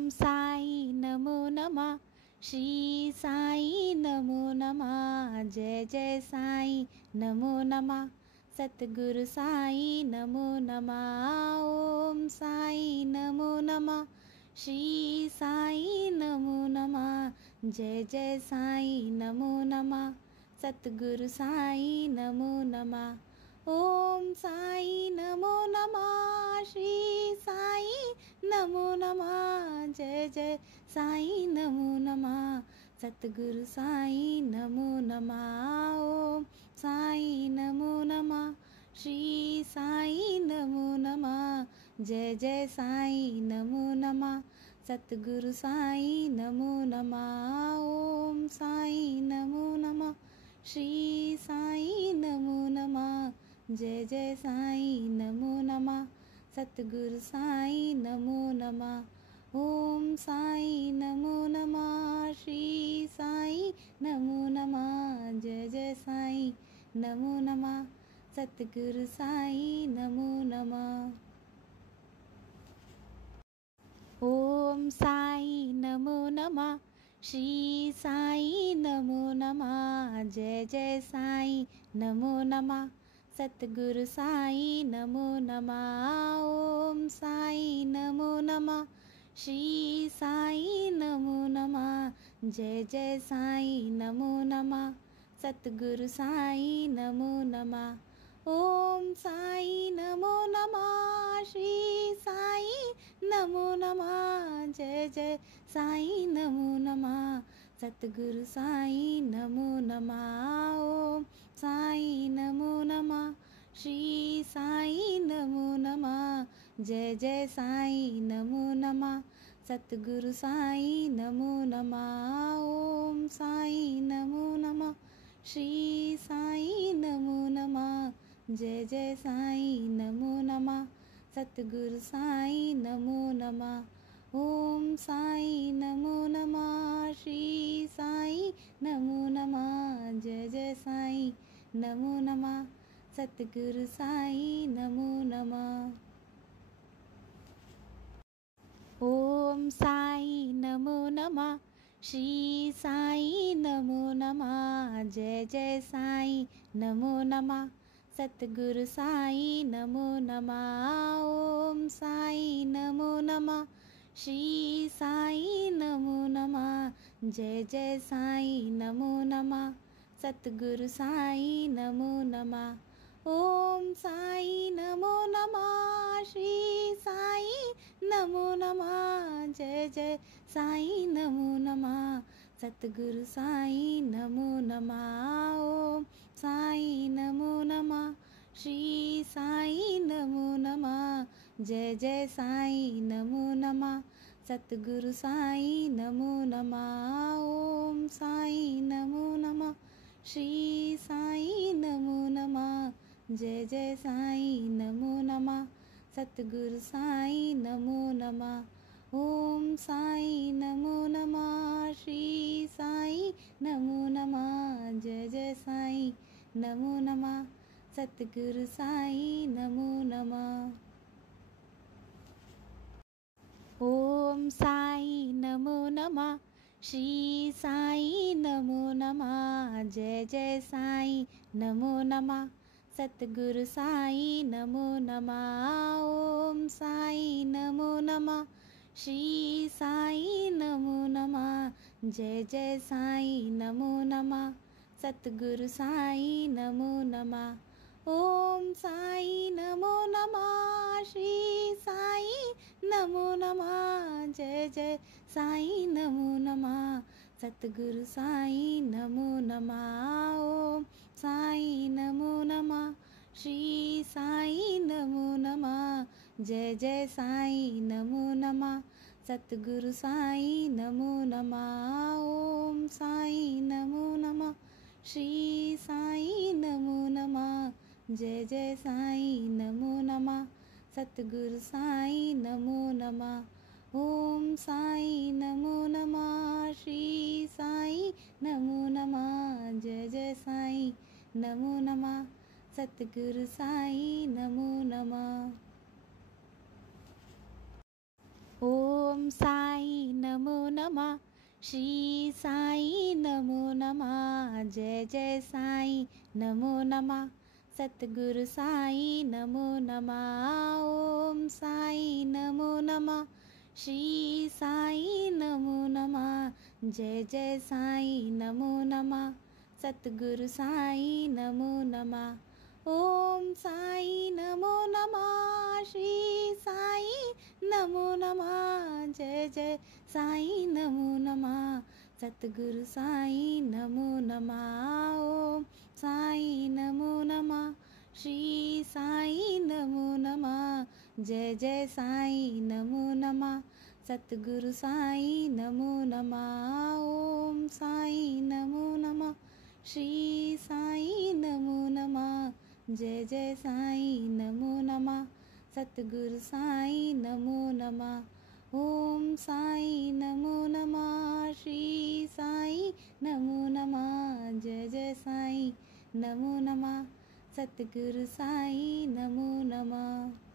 ओम साई नमो नमः। श्री साई नमो नमः। जय जय साई नमो नमः। सतगुरु साई नमो नमः। ओम साई नमो नमः। श्री साई नमो नमः। जय जय साई नमो नमः। सतगुरु साई नमो नमः। ओम साई नमो नमः। श्री साई नमो नमः। जय जय साई नमो नमः। सतगुरु साई नमो नमः। ओम साई नमो नमः। श्री साई नमो नमः। जय जय साई नमो नमः। सतगुरु साई नमो नमः। ओम साई नमो नमः। श्री साई नमो नमः। जय जय साई नमो नमः। सतगुरु साई नमो नमः। ओम साई नमो नमः। श्री साई नमो नमः। जय जय साई नमो नमः। सतगुरु साई नमो नमः। ओम साई नमो नमः। श्री साई नमो नमः। जय जय साई नमो नमः। सतगुरु साई नमो नमः। ओम साई नमो नमः। श्री साई नमो नमः। जय जय साई नमो नमः। सतगुरु साई नमो नमः। ओम साई नमो नमः। श्री साई नमो नमः। जय जय साई नमो नमः। सतगुरु साई नमो नमः। ओम साई नमो नमः। श्री साई नमो नमः। जय जय साई नमो नमः। सतगुरु साई नमो नमः। ओम साई नमो नमः। श्री साई नमो नमः। जय जय साई नमो नमः। सतगुरु साई नमो नमः। ओम साई नमो नमः। श्री साई नमो नमः। जय जय साई नमो नमः। सतगुरु साई नमो नमः। ओम साई नमो नमः। श्री साई नमो नमः। जय जय साई नमो नमः। सतगुरु साई नमो नमः। ओम साई नमो नमः। श्री साई नमो नमः। जय जय साई नमो नमः। सतगुरु साई नमो नमः। ओम साई नमो नमः। श्री साई नमो नमः। जय जय साई नमो नमः। सतगुरु साई नमो नमः। ओम साई नमो नमः। श्री साई नमो नमः। जय जय साई नमो नमः। सतगुरु साई नमो नमः। ओम साई नमो नमः। श्री साई नमो नमः। जय जय साई नमो नमः। सतगुरु साई नमो नमः। ओम साई नमो नमः। श्री साई नमो नमः। जय जय साई नमो नमः। सतगुरु साई नमो नमः। ओम साई नमो नमः। श्री साई नमो नमः। जय जय साई नमो नमः। सतगुरु साई नमो नमः। ओम साई नमो नमः। श्री साई नमो नमः। जय जय साई नमो नमः। सतगुरु साई नमो नमः। ओम साई नमो नमः। श्री साई नमो नमः। जय जय साई नमो नमः। सतगुरु साई नमो नमः। ओम साई नमो नमः। श्री साई नमो नमः। जय जय साई नमो नमः। सतगुरु साई नमो नमः। ओम साई नमो नमः। श्री साई नमो नमः। जय जय साई नमो नमः। सतगुरु साई नमो नमः। ओम साई नमो नमः। श्री साई नमो नमः। जय जय साई नमो नमः। सतगुरु साई नमो नमः। ओम साई नमः श्री साई नमो नमः जय जय साई नमो नमः सतगुरु साई नमो नमः ओम साई नमो नमः श्री साई नमो नमः जय जय साई नमो नमः सतगुरु साई नमो नमः ओम साई नमो नमः श्री साई नमो नमः जय जय साई नमो नमः सतगुरु साई नमो नमः ओम साई नमो नमः श्री साई नमो नमः जय जय साई नमो नमः सतगुरु साई नमो नमः ओम साई नमो नमः श्री साई नमो नमः जय जय साई नमो नमः सतगुरु साई नमो नमः ओम साई नमो नमः श्री साई नमो नमः जय जय साई नमो नमः सतगुरु साई नमो नमः।